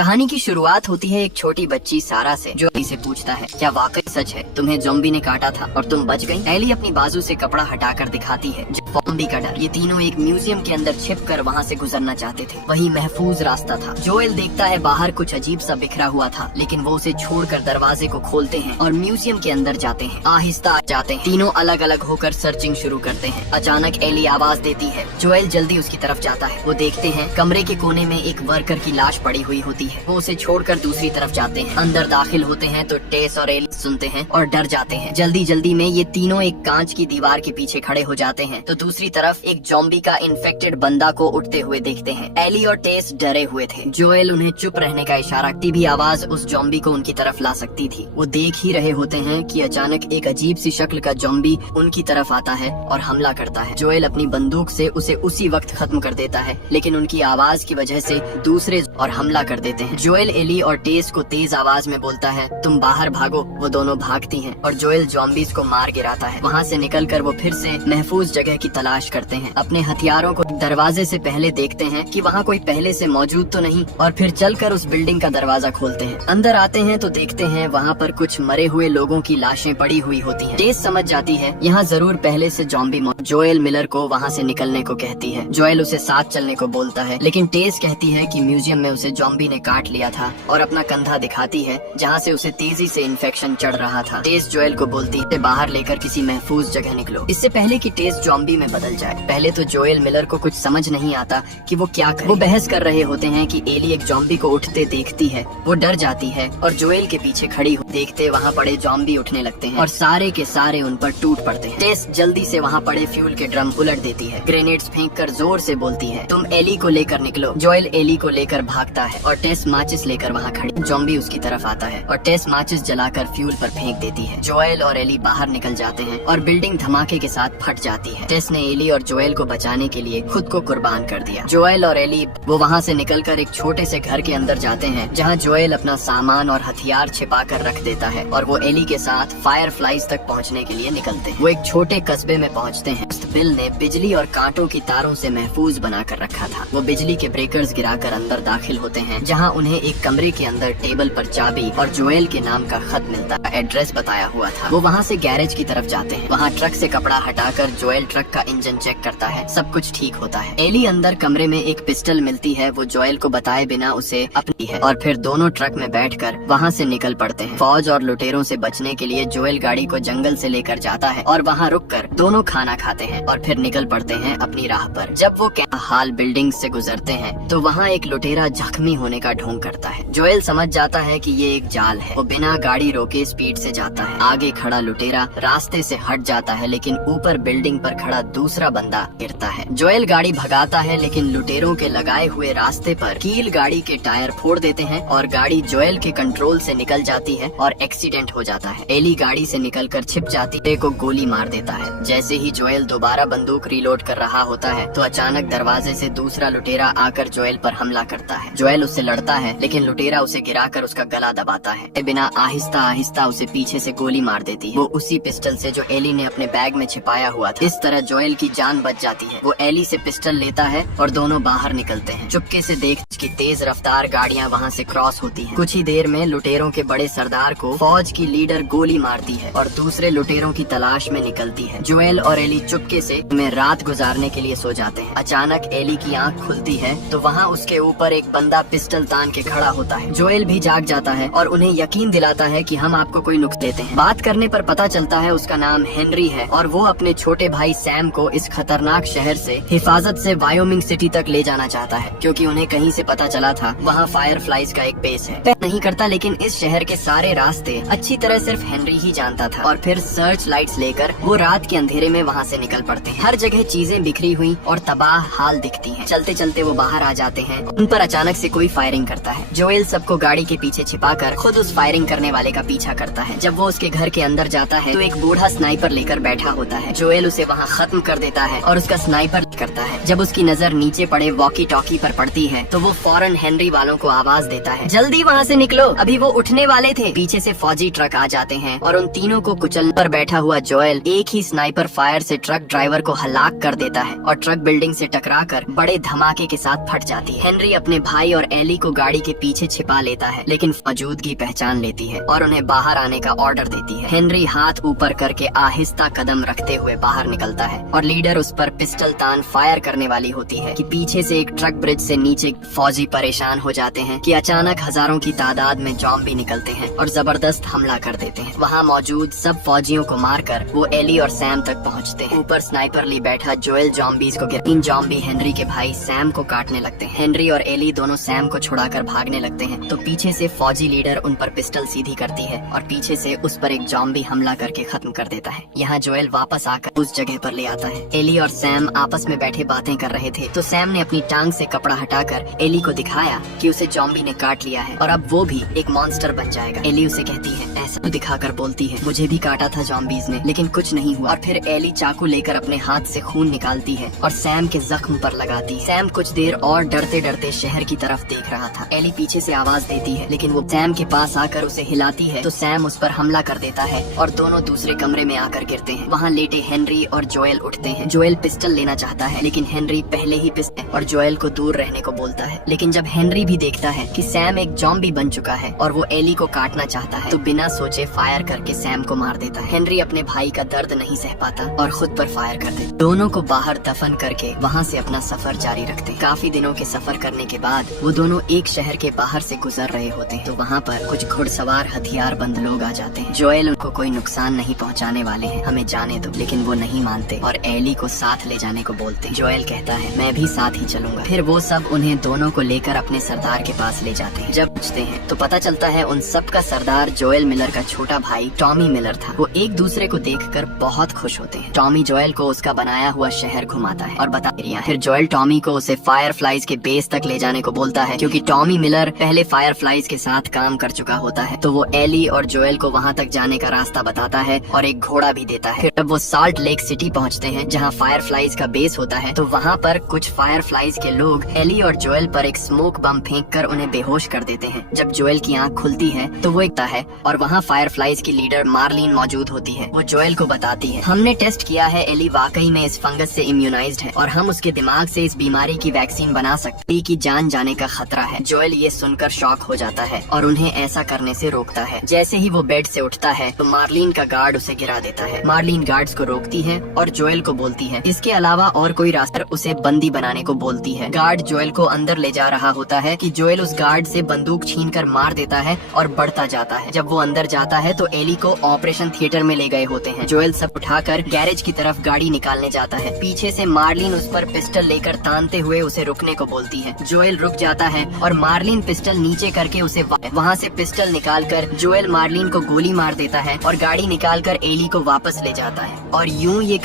कहानी की शुरुआत होती है एक छोटी बच्ची सारा से, जो एली से पूछता है, क्या वाकई सच है तुम्हें ज़ॉम्बी ने काटा था और तुम बच गई? एली अपनी बाजू से कपड़ा हटाकर दिखाती है, ज़ॉम्बी का डर। ये तीनों एक म्यूजियम के अंदर छिपकर वहाँ से गुजरना चाहते थे। वही महफूज रास्ता था। जोएल देखता है बाहर कुछ अजीब सा बिखरा हुआ था, लेकिन वो उसे छोड़कर दरवाजे को खोलते हैं और म्यूजियम के अंदर जाते हैं। आहिस्ता जाते हैं। तीनों अलग अलग होकर सर्चिंग शुरू करते हैं। अचानक एली आवाज देती है। जोएल जल्दी उसकी तरफ जाता है। वो देखते हैं कमरे के कोने में एक वर्कर की लाश पड़ी हुई होती है। वो उसे छोड़कर दूसरी तरफ जाते हैं। अंदर दाखिल होते हैं तो टेस और एली सुनते हैं और डर जाते हैं। जल्दी जल्दी में ये तीनों एक कांच की दीवार के पीछे खड़े हो जाते हैं तो दूसरी तरफ एक ज़ॉम्बी का इन्फेक्टेड बंदा को उठते हुए देखते हैं। एली और टेस डरे हुए थे। जोएल उन्हें चुप रहने का इशारा करती भी आवाज उस ज़ॉम्बी को उनकी तरफ ला सकती थी। वो देख ही रहे होते हैं कि अचानक एक अजीब सी शक्ल का ज़ॉम्बी उनकी तरफ आता है और हमला करता है। जोएल अपनी बंदूक से उसे उसी वक्त खत्म कर देता है, लेकिन उनकी आवाज की वजह से दूसरे और हमला कर देते हैं। जोएल एली और टेस को तेज आवाज में बोलता है, तुम बाहर भागो। वो दोनों भागती हैं और जोएल ज़ॉम्बीज़ को मार गिराता है। वहाँ से निकलकर वो फिर से महफूज जगह की तलाश करते हैं। अपने हथियारों को दरवाजे से पहले देखते हैं कि वहाँ कोई पहले से मौजूद तो नहीं, और फिर चलकर उस बिल्डिंग का दरवाजा खोलते हैं। अंदर आते हैं तो देखते हैं वहाँ पर कुछ मरे हुए लोगों की लाशें पड़ी हुई होती हैं। टेस समझ जाती है यहाँ जरूर पहले से ज़ॉम्बी मौजूद। जोएल मिलर को वहाँ से निकलने को कहती है। जोएल उसे साथ चलने को बोलता है, लेकिन टेस कहती है कि म्यूजियम में उसे ज़ॉम्बी ने काट लिया था और अपना कंधा दिखाती है जहाँ से उसे तेजी से इन्फेक्शन चढ़ रहा था। टेस जोएल को बोलती है बाहर लेकर किसी महफूज जगह निकलो, इससे पहले कि टेस ज़ॉम्बी में बदल जाए। पहले तो जोएल मिलर को कुछ समझ नहीं आता कि वो क्या करे। वो बहस कर रहे होते हैं कि एली एक ज़ॉम्बी को उठते देखती है। वो डर जाती है और जोएल के पीछे खड़ी हो देखते वहाँ पड़े ज़ॉम्बी उठने लगते हैं और सारे के सारे उन पर टूट पड़ते हैं। टेस जल्दी से वहाँ पड़े फ्यूल के ड्रम उलट देती है। ग्रेनेड्स फेंक कर जोर से बोलती है, तुम एली को लेकर निकलो। जोएल एली को लेकर भागता है और टेस माचिस लेकर वहाँ खड़ी। ज़ॉम्बी उसकी तरफ आता है और टेस माचिस जलाकर फ्यूल पर फेंक देती है। जोएल और एली बाहर निकल जाते हैं और बिल्डिंग धमाके के साथ फट जाती है। टेस ने एली और जोएल को बचाने के लिए खुद को कुर्बान कर दिया। जोएल और एली वो वहाँ से निकलकर एक छोटे से घर के अंदर जाते हैं, जहाँ जोएल अपना सामान और हथियार छिपा कर रख देता है और वो एली के साथ फायर फ्लाइज तक पहुँचने के लिए निकलते हैं। वो एक छोटे कस्बे में पहुँचते हैं। बिल ने बिजली और कांटों की तारों से महफूज बना कर रखा था। वो बिजली के ब्रेकर्स गिराकर अंदर दाखिल होते हैं, जहाँ उन्हें एक कमरे के अंदर टेबल पर चाबी और जोएल के नाम का खत मिलता है। एड्रेस बताया हुआ था। वो वहाँ से गैरेज की तरफ जाते हैं। वहाँ ट्रक से कपड़ा हटाकर जोएल ट्रक का इंजन चेक करता है। सब कुछ ठीक होता है। एली अंदर कमरे में एक पिस्टल मिलती है। वो जोएल को बताए बिना उसे अपनी है और फिर दोनों ट्रक में बैठकर वहाँ से निकल पड़ते हैं। फौज और लुटेरों से बचने के लिए जोएल गाड़ी को जंगल से लेकर जाता है और वहाँ रुककर दोनों खाना खाते हैं और फिर निकल पड़ते हैं अपनी राह पर। जब वो हाल बिल्डिंग से गुजरते हैं तो वहाँ एक लुटेरा जख्मी होने का ढोंग करता है। जोएल समझ जाता है कि ये एक जाल है। वो बिना गाड़ी रोके स्पीड से जाता है। आगे खड़ा लुटेरा रास्ते से हट जाता है, लेकिन ऊपर बिल्डिंग पर खड़ा दूसरा बंदा गिरता है। जोएल गाड़ी भगाता है, लेकिन लुटेरों के लगाए हुए रास्ते पर कील गाड़ी के टायर फोड़ देते हैं और गाड़ी जोएल के कंट्रोल से निकल जाती है और एक्सीडेंट हो जाता है। एली गाड़ी से निकलकर छिप जाती है, को गोली मार देता है। जैसे ही जोएल दोबारा बंदूक रीलोड कर रहा होता है तो अचानक दरवाजे से दूसरा लुटेरा आकर जोएल पर हमला करता है। जोएल उससे लड़ता है, लेकिन लुटेरा उसे गिराकर उसका गला दबाता है। बिना आहिस्ता आहिस्ता उसे पीछे से गोली मार देती है, वो उसी पिस्टल से जो एली ने अपने बैग में छिपाया हुआ था। इस तरह जोएल की जान बच जाती है। वो एली से पिस्टल लेता है और दोनों बाहर निकलते हैं। चुपके से देख कि तेज रफ्तार गाड़ियाँ वहाँ से क्रॉस होती हैं। कुछ ही देर में लुटेरों के बड़े सरदार को फौज की लीडर गोली मारती है और दूसरे लुटेरों की तलाश में निकलती है। जोएल और एली चुपके से में रात गुजारने के लिए सो जाते हैं। अचानक एली की आंख खुलती है तो वहाँ उसके ऊपर एक बंदा पिस्टल तान के खड़ा होता है। जोएल भी जाग जाता है और उन्हें यकीन दिलाता है कि हम आपको कोई नुक्स देते हैं। बात करने पर पता चलता है उसका नाम हेनरी है और वो अपने छोटे भाई सैम को इस खतरनाक शहर से हिफाजत से वायोमिंग सिटी तक ले जाना चाहता है, क्योंकि उन्हें कहीं से पता चला था वहाँ फायर फ्लाइज का एक बेस है। नहीं करता, लेकिन इस शहर के सारे रास्ते अच्छी तरह सिर्फ हेनरी ही जानता था और फिर सर्च लाइट्स लेकर वो रात के अंधेरे में वहाँ से निकल पड़ते हैं। हर जगह चीजें बिखरी हुई और तबाह हाल दिखती हैं। चलते चलते वो बाहर आ जाते हैं। उन पर अचानक से कोई फायरिंग करता है। जोएल सबको गाड़ी के पीछे छिपाकर खुद उस फायरिंग करने वाले का पीछा करता है। जब वो उसके घर के अंदर जाता है तो एक बूढ़ा स्नाइपर लेकर बैठा होता है। जोएल उसे वहाँ खत्म कर देता है और उसका स्नाइपर करता है। जब उसकी नजर नीचे पड़े वॉकी टॉकी पर पड़ती है तो वो फौरन हेनरी वालों को आवाज देता है, जल्दी वहाँ से निकलो, अभी वो उठने वाले थे। पीछे पीछे से फौजी ट्रक आ जाते हैं और उन तीनों को कुचलने पर बैठा हुआ जोएल एक ही स्नाइपर फायर से ट्रक ड्राइवर को हलाक कर देता है और ट्रक बिल्डिंग से टकराकर बड़े धमाके के साथ फट जाती है। हेनरी अपने भाई और एली को गाड़ी के पीछे छिपा लेता है, लेकिन मौजूदगी पहचान लेती है और उन्हें बाहर आने का ऑर्डर देती है। हेनरी हाथ ऊपर करके आहिस्ता कदम रखते हुए बाहर निकलता है और लीडर उस पर पिस्टल तान फायर करने वाली होती है कि पीछे से एक ट्रक ब्रिज से नीचे फौजी परेशान हो जाते हैं कि अचानक हजारों की तादाद में जॉम्बी निकलते हैं और जबरदस्त हमला कर देते हैं। वहाँ मौजूद सब फौजियों को मारकर वो एली और सैम तक पहुँचते हैं। ऊपर स्नाइपर ली बैठा जोएल जॉम्बीज को इन जॉम्बी हेनरी के भाई सैम को काटने लगते हैं। हेनरी और एली दोनों सैम को छुड़ाकर भागने लगते हैं तो पीछे से फौजी लीडर उन पर पिस्टल सीधी करती है और पीछे से उस पर एक जॉम्बी हमला करके खत्म कर देता है। यहाँ जोएल वापस आकर उस जगह पर ले आता है। एली और सैम आपस में बैठे बातें कर रहे थे तो सैम ने अपनी टांग से कपड़ा हटाकर एली को दिखाया कि उसे जॉम्बी ने काट लिया है और अब वो भी एक मॉन्स्टर बन जाएगा। एली उसे कहती है, ऐसा दिखाकर बोलती है, मुझे भी काटा था जॉम्बीज ने लेकिन कुछ नहीं हुआ। और फिर एली चाकू लेकर अपने हाथ से खून निकालती है और सैम के जख्म पर लगाती है। सैम कुछ देर और डरते डरते शहर की तरफ देख रहा था। एली पीछे से आवाज देती है लेकिन वो सैम के पास आकर उसे हिलाती है तो सैम उस पर हमला कर देता है और दोनों दूसरे कमरे में आकर गिरते हैं। वहाँ लेटे हेनरी और जोएल उठते हैं। जोएल पिस्टल लेना चाहता है लेकिन हेनरी पहले ही पिस्टल और जोएल को दूर रहने को बोलता है। लेकिन जब हेनरी भी देखता है कि सैम एक जॉम्बी बन चुका है और वो एली को काटना चाहता है तो बिना सोचे फायर करके सैम को मार देता है। हेनरी अपने भाई का दर्द नहीं सह पाता और खुद पर फायर कर देता। दोनों को बाहर दफन करके वहाँ से अपना सफर जारी रखते। काफी दिनों के सफर करने के बाद वो दोनों एक शहर के बाहर से गुजर रहे होते हैं तो वहाँ पर कुछ घुड़सवार हथियारबंद लोग आ जाते हैं। जोएल उनको कोई नुकसान नहीं पहुँचाने वाले हैं, हमें जाने दो, लेकिन वो नहीं मानते और एली को साथ ले जाने को बोलते। जोएल कहता है, मैं भी साथ ही चलूंगा। फिर वो सब उन्हें दोनों को लेकर अपने सरदार के पास ले जाते हैं। जब पूछते हैं तो पता चलता है उन सब का सरदार जोएल मिलर का छोटा भाई टॉमी मिलर था। वो एक दूसरे को देखकर बहुत खुश होते हैं। टॉमी जोएल को उसका बनाया हुआ शहर घुमाता है और बता फिर जोएल टॉमी को उसे फायर फ्लाइज के बेस तक ले जाने को बोलता है क्योंकि टॉमी मिलर पहले फायर फ्लाइज के साथ काम कर चुका होता है। तो वो एली और जोएल को वहाँ तक जाने का रास्ता बताता है और एक घोड़ा भी देता है। फिर जब वो साल्ट लेक सिटी पहुँचते हैं जहाँ फायर फ्लाइज का बेस होता है तो वहाँ पर कुछ फायर फ्लाइज के लोग एली और जोएल पर एक स्मोक बम फेंक कर उन्हें बेहोश कर देते हैं। जब जोएल की आँख खुलती है तो वो एकता है और वहाँ फायर फ्लाइज की लीडर मार्लिन मौजूद होती है। वो जोएल को बताती है, हमने टेस्ट किया है, एली वाकई में इस फंगस से इम्यूनाइज्ड है और हम उसके दिमाग से इस बीमारी की वैक्सीन बना सकते हैं कि जान जाने का खतरा है। जोएल ये सुनकर शॉक हो जाता है और उन्हें ऐसा करने से रोकता है। जैसे ही वो बेड से उठता है तो मार्लिन का गार्ड उसे गिरा देता है। मार्लिन गार्ड्स को रोकती है और जोएल को बोलती है इसके अलावा और कोई रास्ता, उसे बंदी बनाने को बोलती है। गार्ड जोएल को अंदर ले जा रहा होता है कि जोएल उस गार्ड से बंदूक छीनकर मार देता है और बढ़ता जाता है। जब वो अंदर जाता है तो एली को ऑपरेशन थिएटर में ले गए होते हैं। जोएल सब उठाकर गैरेज की तरफ गाड़ी निकालने जाता है। पीछे से मार्लिन उस पर पिस्टल लेकर तानते हुए उसे रुकने को बोलती है। जोएल रुक जाता है और मार्लिन पिस्टल नीचे करके उसे वहाँ से पिस्टल निकालकर जोएल मार्लिन को गोली मार देता है और गाड़ी निकालकर एली को वापस ले जाता है। और यूं ये